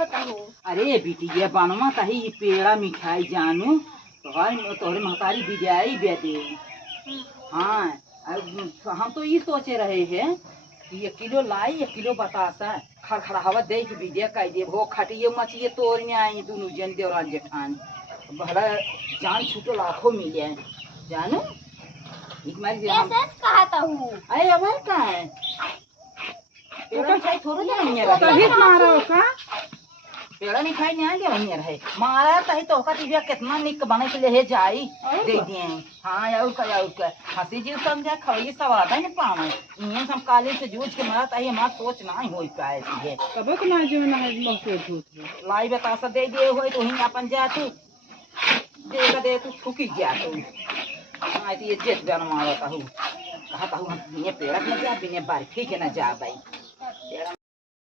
बनावत हो? अरे बेटी ये बनवा तही ये पेड़ा मिठाई जानू तोहरे महतारी बिजाई बेटे। हाँ हम तो ये सोचे रहे हैं कि 1 किलो लाई 1 किलो बतासा खड़खड़ावत दे के बिजय कह दे वो खटिए मचिए तोड़ने आई दोनों जन देवरान जेठान भला जान छूटो लाखों मिले जानू एक मारी हम कहता हूँ अरे अब का है पेड़ा मिठाई थोड़ा नहीं तो तभी मारो का पेड़ा मिठाई नहीं आगे वहीं रहे मारा तही तो का टीवी कितना निक बने के ले जाई दे दिए हाँ और का हंसी जी समझा खवई सवाद है न पावे इन्हें हम काले से जूझ के मारा तही हमार सोच ना हो पाए है कब को ना जो ना है महसूस होत लाई बतासा दे दिए होई तो ही अपन जा तू दे तू ठुकी जा तू हाँ ये जेत बन मारा कहू कहा कहू ये पेड़ा न जा बिने बार ठीक है ना जा भाई